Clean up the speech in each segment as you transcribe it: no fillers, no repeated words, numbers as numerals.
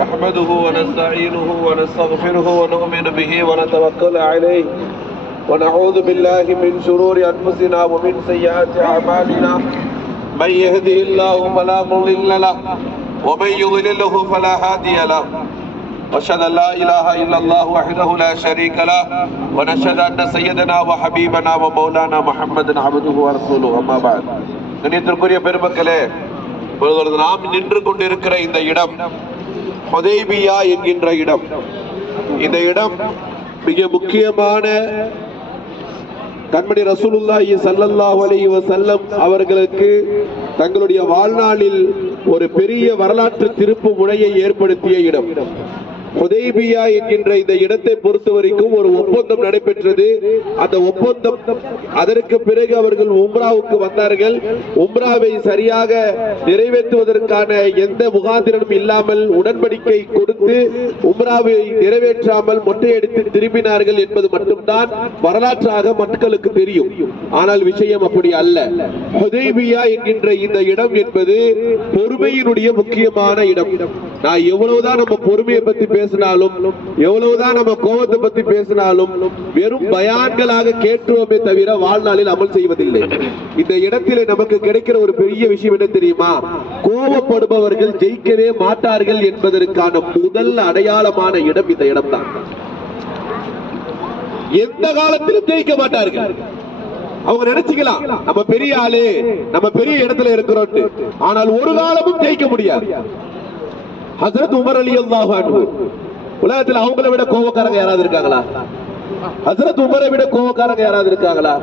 نحمده ونستعينه ونستغفره ونؤمن به ونتوكل عليه ونعوذ بالله من شرور أنفسنا ومن سيئات أعمالنا من يهده الله فلا مضل له ومن يضلله فلا هادي له وأشهد أن لا إله إلا الله وحده لا شريك له ونشهد أن سيدنا وحبيبنا ومولانا محمد عبده ورسوله أما بعد கண்ணியத்திற்குரிய பெருமக்களே, நாம் நின்று கொண்டிருக்கிற இந்த இடம் ஹுதைபியா என்கின்ற இடம். இந்த இடம் மிக முக்கியமான கண்மணி ரசூலுல்லாஹி ஸல்லல்லாஹு அலைஹி வஸல்லம் அவர்களுக்கு தங்களுடைய வாழ்நாளில் ஒரு பெரிய வரலாற்று திருப்பு முனையை ஏற்படுத்திய இடம். ஹுதைபியா என்கின்ற இந்த இடத்தை பொறுத்த வரைக்கும் ஒரு ஒப்பந்தம் நடைபெற்றது. அந்த ஒப்பந்தம் அதற்கு பிறகு அவர்கள் உம்ராவுக்கு வந்தார்கள். உம்ராவை சரியாக நிறைவேற்றுவதற்கான எந்த முகாந்திரமும் இல்லாமல் உடன்படிக்கை கொடுத்து உம்ராவை நிறைவேற்றாமல் மொட்டையடித்து திரும்பினார்கள் என்பது மட்டும்தான் வரலாற்றாக மக்களுக்கு தெரியும். ஆனால் விஷயம் அப்படி அல்ல. ஹுதைபியா என்கின்ற இந்த இடம் என்பது பொறுமையினுடைய முக்கியமான இடம். நான் எவ்வளவுதான் நம்ம பொறுமையை பத்தி பேசினாலும், எவ்வளவுதான் நம்ம கோபத்தை பத்தி பேசினாலும் வெறும் பயான்களாக கேட்டுவோமே தவிர வாழ்நாளில் அமல் செய்வதில்லை. இந்த இடத்திலே நமக்கு கிடைக்கிற ஒரு பெரிய விஷயம் என்ன தெரியுமா? கோபப்படுபவர்கள் ஜெயிக்கவே மாட்டார்கள் என்பதற்கான முதல் அடையாளமான இடம் இந்த இடம் தான். எந்த காலத்திலும் ஜெயிக்க மாட்டார்கள். அவங்க நினைச்சுக்கலாம் நம்ம பெரிய ஆளு, நம்ம பெரிய இடத்துல இருக்கிறோம், ஆனால் ஒரு காலமும் ஜெயிக்க முடியாது. ஹஜ்ரத் உமர் ரலியல்லாஹு அன்ஹு, உலகத்தில் அவங்களை விட கோபக்காரங்க யாராவது இருக்காங்களா? ஹஜ்ரத் உமரை விட கோபக்காரங்க யாராவது இருக்காங்களா?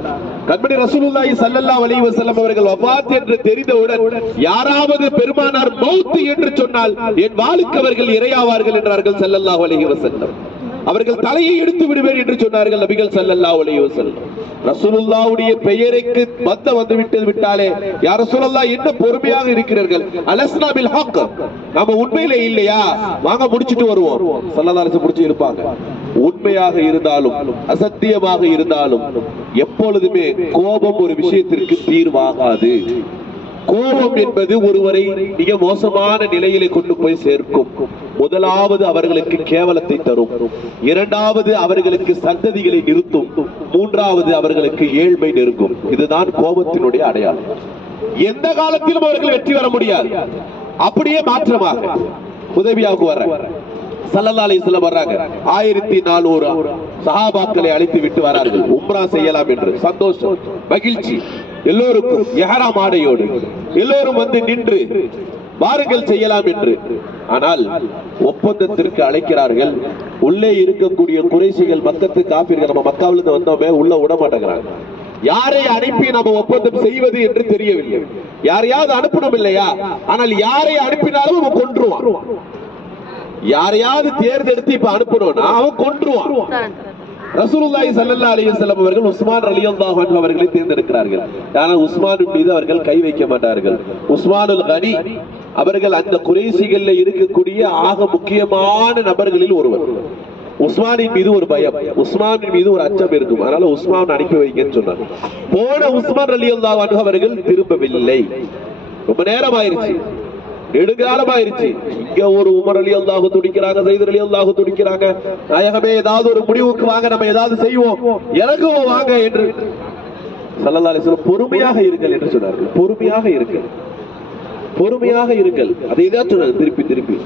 கண்மணி ரசூலுல்லாஹி ஸல்லல்லாஹு அலைஹி வஸல்லம் அவர்கள் வஃபாத் என்று தெரிந்தவுடன் யாராவது பெருமானார் மௌத் என்று சொன்னால் என் வாளுக்கு அவர்கள் இரையாவார்கள் என்றார்கள் ஸல்லல்லாஹு அலைஹி வஸல்லம். அவர்கள் தலையை எடுத்து விடுவேன் என்று சொன்னார்கள் நபிகள் ஸல்லல்லாஹு அலைஹி வஸல்லம். ரசூலுல்லாஹ்வுடைய பெயருக்கு வந்து விட்டாலே யா ரசூலுல்லாஹ் என்ன பொறுமையாக இருக்கிறீர்கள், அலஸ்னா பில் ஹக், நாம உண்மையிலே இல்லையா, வாங்க முடிச்சிட்டு வருவோம். ஸல்லல்லாஹு அலைஹி வஸல்லம் முடிச்சு இருப்பாங்க. உண்மையாக இருந்தாலும் அசத்தியமாக இருந்தாலும் எப்பொழுதுமே கோபம் ஒரு விஷயத்திற்கு தீர்வாகாது. கோபம் என்பது ஒருவரை மிக மோசமான நிலையிலே கொண்டு போய் சேர்க்கும். முதலாவது அவர்களுக்கு கேவலத்தை தரும், இரண்டாவது அவர்களுக்கு சந்ததிகளை நிறுத்தும், மூன்றாவது அவர்களுக்கு ஏழ்மை நெருங்கும். இதுதான் கோபத்தினுடைய அடையாளம். எந்த காலத்திலும் அவர்கள் வெற்றி பெற முடியாது. அப்படியே மாற்றமாக ஹுதைபியாவுக்கு வர ஸல்லல்லாஹு அலைஹி வஸல்லம் வர்றாங்க. 1400 சஹாபாக்களை அழைத்து விட்டு வரார்கள். உம்ரா செய்யலாம் என்று சந்தோஷம், மகிழ்ச்சி, எல்லோருக்கும் இஹ்ராம் ஆடையோடு எல்லோரும் வந்து நின்று வாருங்கள் செய்யலாம் என்று. ஆனால் ஒப்பந்தத்திற்கு அழைக்கிறார்கள். உள்ளே இருக்கக்கூடிய குறைஷிகள், மக்கத்து காபிர்கள், நம்ம மக்காவிலிருந்து வந்தோமே உள்ள விட மாட்டேங்கிறாங்க. யாரை அனுப்பி நம்ம ஒப்பந்தம் செய்வது என்று தெரியவில்லை. யாரையாவது அனுப்பணும் இல்லையா? ஆனால் யாரை அனுப்பினாலும் அவன் கொன்றுவான். யாரையாவது தேர்ந்தெடுத்து இப்ப அனுப்பணும்னா அவன் கொன்றுவான். ரசூலுல்லாஹி ஸல்லல்லாஹு அலைஹி வஸல்லம் அவர்கள் உஸ்மான் ரலியல்லாஹு அன்ஹு அவர்களை தேர்ந்தெடுக்கிறார்கள். ஆனால் உஸ்மானின் மீது அவர்கள் கை வைக்க மாட்டார்கள். உஸ்மானுல் கனி அவர்கள் அந்த குறைஷிகள்ல இருக்கக்கூடிய ஆக முக்கியமான நபர்களில் ஒருவர். உஸ்மானின் மீது ஒரு பயம், உஸ்மானின் மீது ஒரு அச்சம் இருக்கும். அதனால உஸ்மான் அனுப்பி வைங்கன்னு சொன்னார். போன உஸ்மான் ரலியல்லாஹு அன்ஹு அவர்கள் திரும்பவில்லை. ரொம்ப நேரம் ஆயிருச்சு, நெடுங்காலமாயிருச்சு. இங்க ஒரு உமர் ரலியல்லாஹு துடிக்கிறாங்க, ஸைத் ரலியல்லாஹு துடிக்கிறாங்க. நாயகமே ஏதாவது ஒரு முடிவுக்கு வாங்க, நம்ம ஏதாவது செய்வோம், இறங்குவோம் வாங்க என்று ஸல்லல்லாஹு அலைஹி வஸல்லம் பொறுமையாக இருங்கள் என்று சொன்னார்கள். பொறுமையாக இருங்கள், பொறுமையாக இருங்கள். அதை தான் சொன்னாங்க திருப்பி திருப்பி.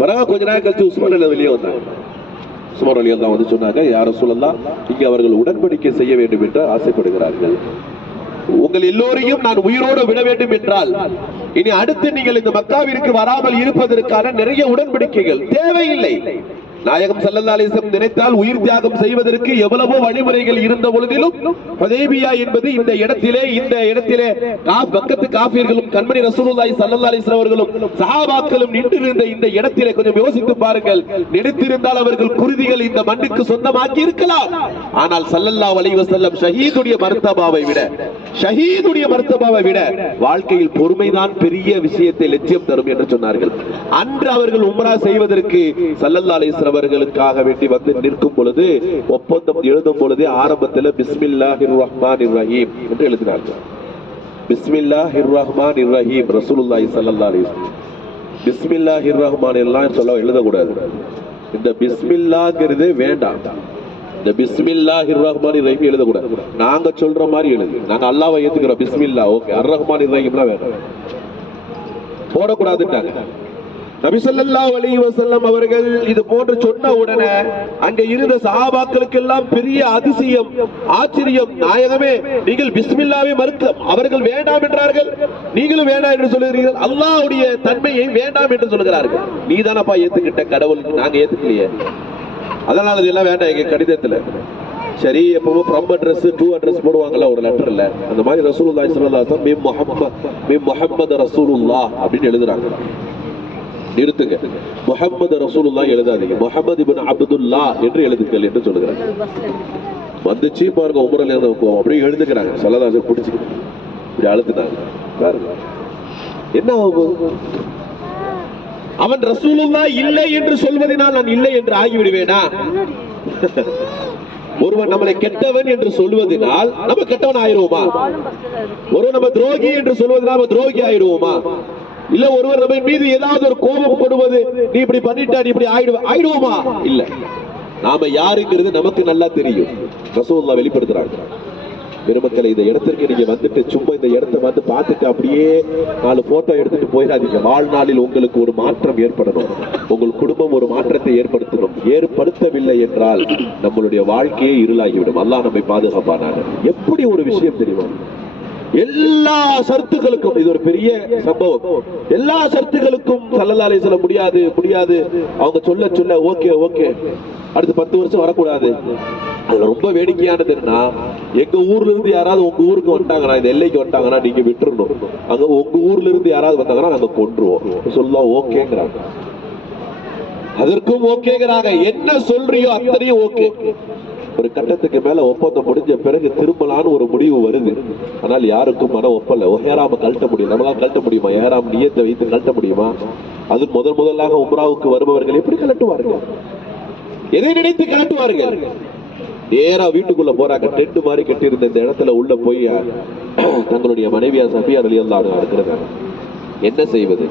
பிறகு கொஞ்ச நேரம் கழிச்சு உஸ்மான் வெளியே வந்தாங்க. உஸ்மான் ரலியல்லாஹு வந்து சொன்னாங்க, யா ரசூலல்லாஹ், இங்க அவர்கள் உடன்படிக்கை செய்ய வேண்டும் என்று ஆசைப்படுகிறார்கள். உங்கள் எல்லோரையும் நான் உயிரோடு விட வேண்டும் என்றால் இனி அடுத்து நீங்கள் இந்த மக்காவிற்கு வராமல் இருப்பதற்கான நிறைய உடன்படிக்கைகள் தேவையில்லை. நாயகம் ஸல்லல்லாஹு அலைஹி வஸல்லம் நினைத்தால் உயிர் தியாகம் செய்வதற்கு எவ்வளவோ வழிமுறைகள் இருந்த பொழுதிலும் ஹுதைபியா என்பது இந்த இடத்திலே மக்கத்து காஃபிர்களும் கண்மணி ரசூலுல்லாஹி ஸல்லல்லாஹு அலைஹி வஸல்லம் அவர்களும் சஹாபாக்களும் நின்றிருந்த இந்த இடத்திலே கொஞ்சம் யோசித்து பாருங்கள். நினைத்திருந்தால் அவர்கள் குருதிகள் இந்த மண்ணுக்கு சொந்தமாக்கி இருக்கலாம். ஆனால் ஸல்லல்லாஹு அலைஹி வஸல்லம் ஷஹீதுடைய மர்த்தபாவை விட வாழ்க்கையில் பொறுமைதான் பெரிய விஷயத்தை லட்சியம் தரும் என்று சொன்னார்கள். அன்று அவர்கள் உம்ரா செய்வதற்கு ஸல்லல்லாஹு அலைஹி வஸல்லம் அவர்களுக்காக வேண்டி வந்து நிற்கும் பொழுது, ஒப்பந்தம் எழுதும் பொழுது ஆரம்பத்தில் பிஸ்மில்லாஹிர் ரஹ்மானிர் ரஹீம் என்று எழுதினார்கள். பிஸ்மில்லாஹிர் ரஹ்மானிர் ரஹீம் ரசூலுல்லாஹி ஸல்லல்லாஹு அலைஹி வஸல்லம். பிஸ்மில்லாஹிர் ரஹ்மான் எல்லாம் சொல்ல எழுதக்கூடாது. இந்த பிஸ்மில்லாங்கிறது வேண்டாம். இந்த பிஸ்மில்லாஹிர் ரஹ்மானிர் ரஹீம் எழுதக்கூடாது. நாங்க சொல்ற மாதிரி எழுது. நாங்க அல்லாஹ்வை ஏத்துக்கிறோம். பிஸ்மில்லா ஓகே, அர் ரஹ்மானிர் ரஹீம்லாம் வேண்டாம், போடக்கூடாதுட்டாங்க. நபி ஸல்லல்லாஹு அலைஹி வஸல்லம் அவர்கள் இது போன்று சொன்ன உடனே அங்க இருந்த சஹாபாக்களுக்கு எல்லாம் பெரிய அதிசயம், ஆச்சரியம். நாயகமே, நீங்கள் பிஸ்மில்லாவை மறுக்க, அவர்கள் வேண்டாம் என்றார்கள், நீங்களும் வேண்டாம் என்று சொல்லுகிறீர்கள். அல்லாஹ்வுடைய தன்மையை வேண்டாம் என்று சொல்லுகிறார்கள். நீதானப்பா ஏத்துக்கிட்ட கடவுள், நாங்க ஏத்துக்கலையே, அதனால இதெல்லாம் வேண்டாம் எங்க கடிதத்துல. சரி, எப்பவும் ஃப்ரம் அட்ரஸ் டு அட்ரஸ் போடுவாங்கல்ல ஒரு லெட்டர்ல, அந்த மாதிரி ரசூலுல்லாஹி ஸல்லல்லாஹு அலைஹி வஸல்லம் மின் முஹம்மது ரசூலுல்லாஹ் அப்படின்னு எழுதுறாங்க. நிறுத்துங்க, முஹம்மது ரசூலுல்லாஹ் எழுதாதீங்க, முஹம்மது இப்னு அப்துல்லா என்று எழுதுங்கள் என்று சொல்லுகிறாங்க. வந்துச்சு பாருங்க, உமர்ல அப்படியே எழுதுக்கிறாங்க. ஸல்லல்லாஹு அலைஹி வஸல்லம் பிடிச்சி இப்படி அழுத்துனாங்க. என்ன ஆகும்? அவன் ரசூலுல்லாஹ் இல்லை என்று சொல்வதனால் நான் இல்லை என்று ஆகிவிடுவேனா? ஒருவன் நம்மளை கெட்டவன் என்று சொல்வதனால் நம்ம கெட்டவன் ஆயிடுவோமா? ஒருவன் நம்ம துரோகி என்று சொல்வதனால் நம்ம துரோகி ஆயிடுவோமா? இல்ல ஒருவர் நம்ம மீது ஏதாவது ஒரு கோபம் கொடுவது, நீ இப்படி பண்ணிட்டா நீ இப்படி ஆயிடுவோமா? இல்ல, நாம யாருங்கிறது நமக்கு நல்லா தெரியும். ரசூலுல்லாஹ் வெளிப்படுத்துறாங்க. பெருமக்களை, இந்த இடத்திற்கு நீங்க வந்துட்டு சும்மா இந்த இடத்தை வந்து பார்த்துட்டு அப்படியே 4 போட்டோ எடுத்துட்டு போயிடாதீங்க. வாழ்நாளில் உங்களுக்கு ஒரு மாற்றம் ஏற்படணும், உங்கள் குடும்பம் ஒரு மாற்றத்தை ஏற்படுத்தணும். ஏற்படுத்தவில்லை என்றால் நம்மளுடைய வாழ்க்கையே இருளாகிவிடும். அல்லாஹ் நம்மை பாதுகாப்பானாக. எப்படி ஒரு விஷயம் தெரியுமா? எல்லா சர்த்துகளுக்கும் இது ஒரு பெரிய சம்பவம். எல்லா சர்த்துகளுக்கும் ஸல்லல்லாஹு அலைஹி வஸல்லம் முடியாது அவங்க சொல்ல ஓகே ஓகே, அடுத்து 10 வருஷம் வரக்கூடாது. அதுல ரொம்ப வேடிக்கையானதுன்னா, எங்க ஊர்ல இருந்து யாராவது உங்க ஊருக்கு வந்துட்டாங்கன்னா, இந்த எல்லைக்கு வந்துட்டாங்கன்னா நீங்க விட்டுறணும். அங்க உங்க ஊர்ல இருந்து யாராவது வந்தாங்கன்னா நாங்க கொன்றுவோம். சொல்ல ஓகேங்கிறாங்க. அதற்கும் ஓகேங்கிறாங்க. என்ன சொல்றியோ அத்தனையும் ஓகே. ஒரு கட்டத்துக்கு மேல ஒப்பந்தம் முடிஞ்ச பிறகு திரும்பலான்னு ஒரு முடிவு வருது. ஆனால் யாருக்கும் மன ஒப்பல. ஏஹ்ராம கழட்ட முடியும், நம்மளால கழட்ட முடியுமா? ஏஹ்ராம் நியத்தை வைத்து கழட்ட முடியுமா? அது முதலாக உம்ராவுக்கு வருபவர்கள் எப்படி கழட்டுவார்கள்? எதை நினைத்து கழட்டுவார்கள்? நேரா வீட்டுக்குள்ள போறாங்க. டென்ட் மாதிரி கட்டி இருந்த இந்த இடத்துல உள்ள போய் தங்களுடைய மனைவியா சஃபியா ரலியல்லாஹு அன்ஹா இருக்கிறாங்க. என்ன செய்வது?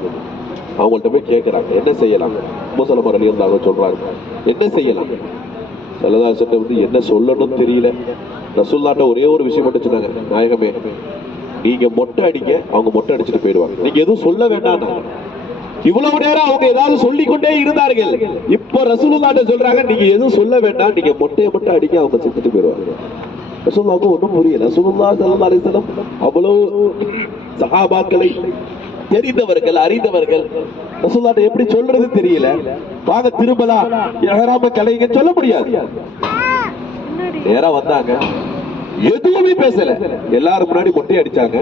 அவங்கள்ட்ட போய் கேட்கிறாங்க, என்ன செய்யலாம்? உம்மு ஸலமா ரலியல்லாஹு அன்ஹா சொல்றாங்க, என்ன செய்யலாம்? ஸல்லல்லாஹு அலைஹி வஸல்லம் வந்து என்ன சொல்லணும்னு தெரியல. ரசூலுல்லாஹ்ட்ட ஒரே ஒரு விஷயம் மட்டும் சொன்னாங்க, நாயகமே, நீங்க மொட்டை அடிக்க, அவங்க மொட்டை அடிச்சுட்டு போயிடுவாங்க, நீங்க எதுவும் சொல்ல வேண்டாம். இவ்வளவு நேரம் அவங்க ஏதாவது சொல்லிக் கொண்டே இருந்தார்கள். இப்போ ரசூலுல்லாஹ்ட்ட சொல்றாங்க, நீங்க எதுவும் சொல்ல வேண்டாம், நீங்க மொட்டையை மட்டும் அடிக்க, அவங்க செத்துட்டு போயிடுவாங்க. ரசூலுல்லாஹ்வுக்கு ஒன்றும் புரியல. ரசூலுல்லாஹ் ஸல்லல்லாஹு அலைஹி வஸல்லம் அவ்வளவு சஹாபாக்களை தெரிந்தவர்கள், அறிந்தவர்கள். ரசூலுல்லாஹ்ட்ட எப்படி சொல்றது தெரியல. வாங்க திரும்பலாம், இஹ்ராம கலைங்க சொல்ல முடியாது. நேரா வந்தாங்க, எதுவுமே பேசல. எல்லாரும் முன்னாடி மொட்டை அடிச்சாங்க.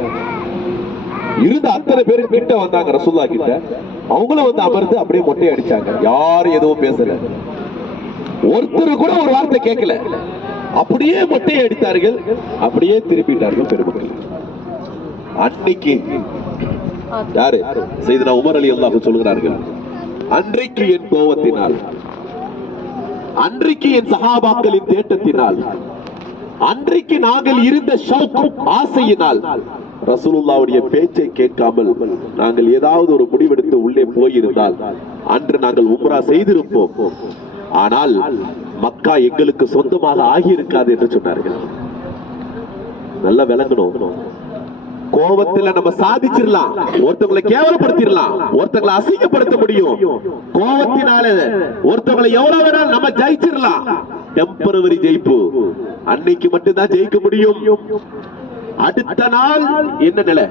இருந்த அத்தனை பேரு கிட்ட வந்தாங்க ரசூலுல்லாஹ் கிட்ட. அவங்களும் வந்து அமர்ந்து அப்படியே மொட்டை அடிச்சாங்க. யாரும் எதுவும் பேசல. ஒருத்தர் கூட ஒரு வார்த்தை கேட்கல. அப்படியே மொட்டையை அடித்தார்கள், அப்படியே திருப்பிட்டார்கள். பெருமக்கள், அன்னைக்கு யாரு? சையதுனா உமர் ரலியல்லாஹு சொல்கிறார்கள், அன்றைக்கு என் கோபத்தினால், அன்றைக்கு என் சஹாபாக்களின் தேட்டத்தினால், அன்றைக்கு நாங்கள் இருந்த ஷௌக் ஆசையினால், ரசூலுல்லாஹ்வுடைய பேச்சை கேட்காமல் நாங்கள் ஏதாவது ஒரு முடிவெடுத்து உள்ளே போயிருந்தால் அன்று நாங்கள் உம்ரா செய்திருப்போம். ஆனால் மக்கா எங்களுக்கு சொந்தமாக ஆகியிருக்காது என்று சொன்னார்கள். நல்ல விளங்கணும். கோபத்துல நம்ம சாதிச்சிடலாம், ஒருத்தவங்களை கேவலப்படுத்திடலாம், ஒருத்தவங்களை அசிங்கப்படுத்த முடியும். கோபத்தினால ஒருத்தவங்களை எவ்வளவு வேணாலும் நம்ம ஜெயிச்சிடலாம். டெம்பரவரி ஜெயிப்பு, அன்னைக்கு மட்டும்தான் ஜெயிக்க முடியும். அடுத்த நாள் என்ன நிலை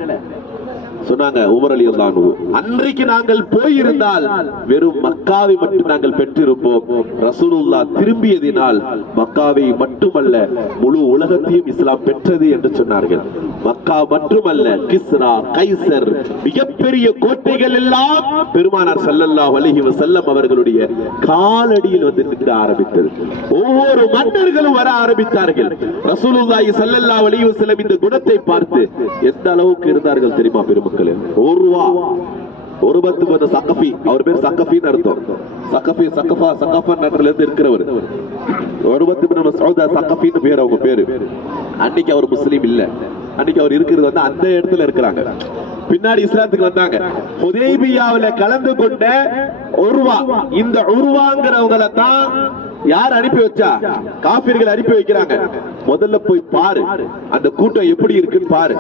சொன்னாங்க உமர் ரலியல்லாஹு அன்ஹு, அன்றைக்கு நாங்கள் போயிருந்தால் வெறும் மக்காவை மட்டும் நாங்கள் பெற்றிருப்போம். ரசூலுல்லாஹ் திரும்பியதினால் மக்காவை மட்டுமல்ல முழு உலகத்தையும் இஸ்லாம் பெற்றது என்று சொன்னார்கள். மக்கா மட்டுமல்ல, கிஸ்ரா, கைசர், மிகப்பெரிய கோட்டைகள் எல்லாம் பெருமானார் ஸல்லல்லாஹு அலைஹி வஸல்லம் அவர்களுடைய காலடியில் வந்து நிற்க ஆரம்பித்தது. ஒவ்வொரு மன்னர்களும் வர ஆரம்பித்தார்கள். ரசூலுல்லாஹி ஸல்லல்லாஹு அலைஹி வஸல்லம் இந்த குணத்தை பார்த்து எந்த அளவுக்கு இருந்தார்கள் தெரியுமா பெருமக்களே? ஒரு பத்து சக்கஃபி, அவர் பேர் சக்கஃபின்னு அர்த்தம். சக்கஃபி, சக்கஃபா, சக்கஃபா நாட்டில இருந்து இருக்கிறவர். ஒரு பத்து சக்கஃபின்னு பேர் அவங்க பேரு. அன்னைக்கு அவர் முஸ்லீம் இல்ல. அன்னைக்கு அவர் இருக்கிறது வந்து அந்த இடத்துல இருக்கிறாங்க. பின்னாடி இஸ்லாத்துக்கு வந்தாங்க. ஹுதைபியாவுல கலந்து கொண்ட உர்வா, இந்த உர்வாங்கிறவங்கள தான் யார் அனுப்பி வச்சா? காபிர்கள் அனுப்பி வைக்கிறாங்க. முதல்ல போய் பாரு அந்த கூட்டம் எப்படி இருக்குன்னு பாரு.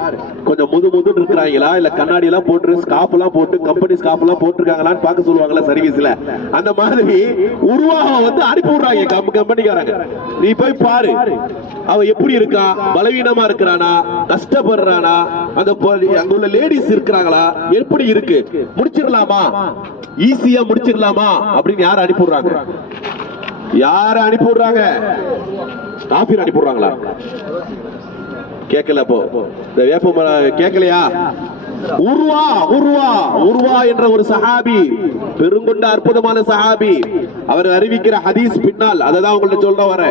கொஞ்சம் முது இருக்கிறாங்களா, இல்ல கண்ணாடி எல்லாம் போட்டு ஸ்கார்ஃப் எல்லாம் போட்டு கம்பெனி ஸ்கார்ஃப் எல்லாம் போட்டுருக்காங்களான்னு பார்க்க சொல்லுவாங்கல்ல சர்வீஸ்ல, அந்த மாதிரி உருவாக வந்து அனுப்பி விடுறாங்க கம்பெனிக்காரங்க. நீ போய் பாரு அவன் எப்படி இருக்கான், பலவீனமா இருக்கிறானா, கஷ்டப்படுறானா, அந்த அங்க உள்ள லேடிஸ் இருக்கிறாங்களா, எப்படி இருக்கு, முடிச்சிடலாமா, ஈஸியா முடிச்சிடலாமா அப்படின்னு யார அனுப்பிடுறாங்க? யார அனுப்பிடுறாங்க? காபீர் அனுப்பிடுறாங்களா? கேட்கல. அப்போ இந்த வேப்ப கேட்கலையா? உர்வா உர்வா உர்வா என்ற ஒரு சஹாபி, பெருங்கொண்ட அற்புதமான சஹாபி. அவர் அறிவிக்கிற ஹதீஸ் பின்னால் அததான் உங்கள்ட்ட சொல்ற வர.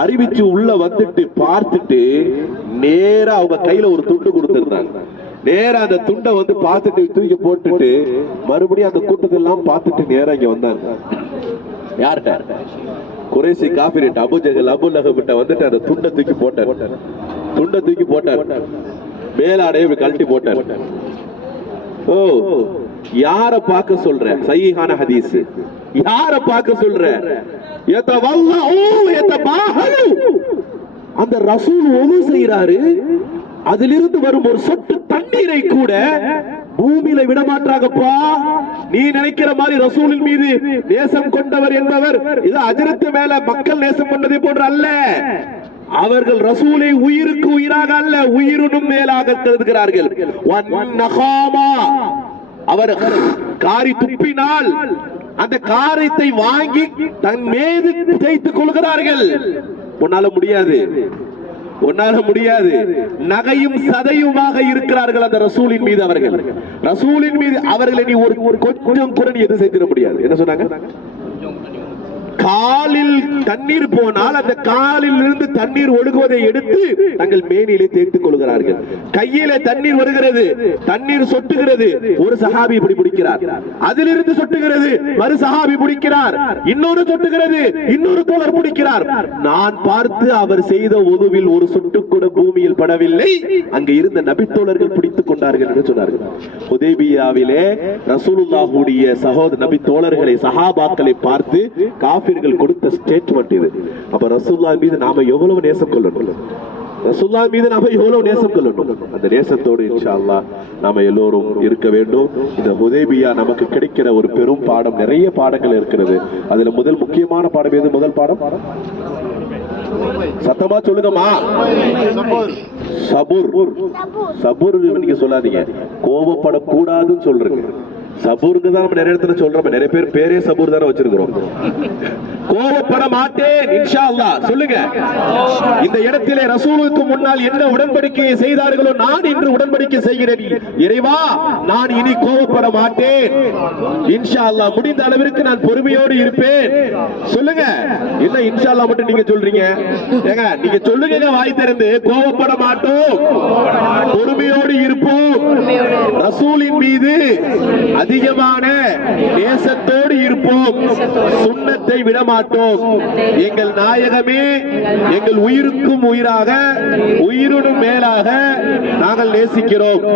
அறிவிச்சு உள்ள வந்துட்டு பார்த்துட்டு நேரா அவங்க கையில ஒரு துண்டு கொடுத்திருந்தாங்க. நேரா அந்த துண்டை வந்து பார்த்துட்டு தூக்கி போட்டுட்டு மறுபடியும் அந்த கூட்டத்தெல்லாம் பார்த்துட்டு நேரா இங்க வந்தாங்க. யார்கிட்ட? குறைசி காபிரிட்ட அபு ஜஹல் அபு லஹப் கிட்ட வந்துட்டு அந்த துண்டை தூக்கி போட்டார். துண்டை தூக்கி போட்டார், மேலாடைய கழட்டி போட்டார். ஓ, யார பார்க்க சொல்ற? சஹீஹான ஹதீஸ். யார பார்க்க சொல்ற? அந்த ரசூல் ஒது செய்யறாரு, அதிலிருந்து வரும் ஒரு சொட்டு தண்ணீரை கூட பூமியில விட மாட்டாங்கப்பா. நீ நினைக்கிற மாதிரி ரசூலின் மீது நேசம் கொண்டவர் என்பவர் இது ஹஜ்ரத் மேல மக்கள் நேசம் கொண்டதை போன்று அல்ல. அவர்கள் ரசூலை உயிருக்கு உயிராக அல்ல, உயிருடன் மேலாக கருதுகிறார்கள். அவர் காரி துப்பினால் அந்த காரியத்தை வாங்கி தன் மீது தேய்த்துக் கொள்கிறார்கள். உன்னால முடியாது, உன்னால முடியாது. நகையும் சதையுமாக இருக்கிறார்கள் அந்த ரசூலின் மீது. அவர்கள் ரசூலின் மீது அவர்களை நீ ஒரு கொஞ்சம் கூட எது செய்திட முடியாது. என்ன சொன்னாங்க? காலில் தண்ணீர் போனால் அந்த காலில் இருந்து தண்ணீர் ஒழுகுவதை எடுத்து தங்கள் மேனிலே தேய்த்துக் கொள்கிறார்கள். கையில தண்ணீர் வருகிறது, தண்ணீர் சொட்டுகிறது, ஒரு சஹாபி இப்படி பிடிக்கிறார், அதிலிருந்து சொட்டுகிறது, மறு சஹாபி பிடிக்கிறார், இன்னொரு சொட்டுகிறது, இன்னொரு தோழர் பிடிக்கிறார். நான் பார்த்து அவர் செய்த உதுவில் ஒரு சொட்டு கூட பூமியில் படவில்லை. அங்க இருந்த நபித்தோழர்கள் பிடித்துக் கொண்டார்கள் என்று சொன்னார்கள். ஹுதைபியாவிலே ரசூலுல்லாஹுடைய சகோதர நபி தோழர்களை, சஹாபாக்களை பார்த்து காஃபிர்கள் கொடுத்த ஸ்டேட்மெண்ட் இது. அப்ப ரசூலுல்லாஹ் மீது நாம எவ்வளவு நேசம் கொள்ளணும், ரசூலுல்லாஹ் மீது நாம எவ்வளவு நேசம் கொள்ளணும். அந்த நேசத்தோடு இன்ஷா அல்லாஹ் நாம எல்லோரும் இருக்க வேண்டும். இந்த ஹுதைபியா நமக்கு கிடைக்கிற ஒரு பெரும் பாடம், நிறைய பாடங்கள் இருக்கிறது. அதுல முதல் முக்கியமான பாடம் எது? முதல் பாடம் சத்தமா சொல்லுங்கம்மா. சபூர். சபூர் நீங்க சொல்லாதீங்க, கோபப்படக்கூடாதுன்னு சொல்றீங்க. சபூருக்கு தான் நம்ம நிறைய இடத்துல சொல்றோம். நிறைய பேர் பேரே சபூர் தானே வச்சிருக்கிறோம். கோபப்பட மாட்டேன் இன்ஷா அல்லாஹ் சொல்லுங்க. இந்த இடத்திலே ரசூலுக்கு முன்னால் என்ன உடன்படிக்கையை செய்தார்களோ நான் இன்று உடன்படிக்கை செய்கிறேன். இறைவா, நான் இனி கோபப்பட மாட்டேன் இன்ஷா அல்லாஹ். முடிந்த அளவிற்கு நான் பொறுமையோடு இருப்பேன். சொல்லுங்க. என்ன இன்ஷா அல்லாஹ் மட்டும் நீங்க சொல்றீங்க? ஏங்க நீங்க சொல்லுங்க வாய் திறந்து. கோபப்பட மாட்டோம், பொறுமையோடு இருப்போம், ரசூலின் மீது அதிகமான நேசத்தோடு இருப்போம், சுன்னத்தை விட மாட்டோம். எங்கள் நாயகமே எங்கள் உயிருக்கும் உயிராக, உயிருடன் மேலாக நாங்கள் நேசிக்கிறோம்.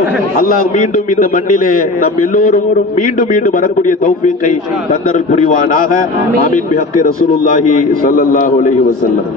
அல்லாஹ் மீண்டும் இந்த மண்ணிலே நம் எல்லோரும் மீண்டும் மீண்டும் வரக்கூடிய தௌஃபீக்கை தந்தருள் புரிவானாக. ஆமீன் பிஹக்கி ரசூலுல்லாஹி ஸல்லல்லாஹு அலைஹி வஸல்லம்.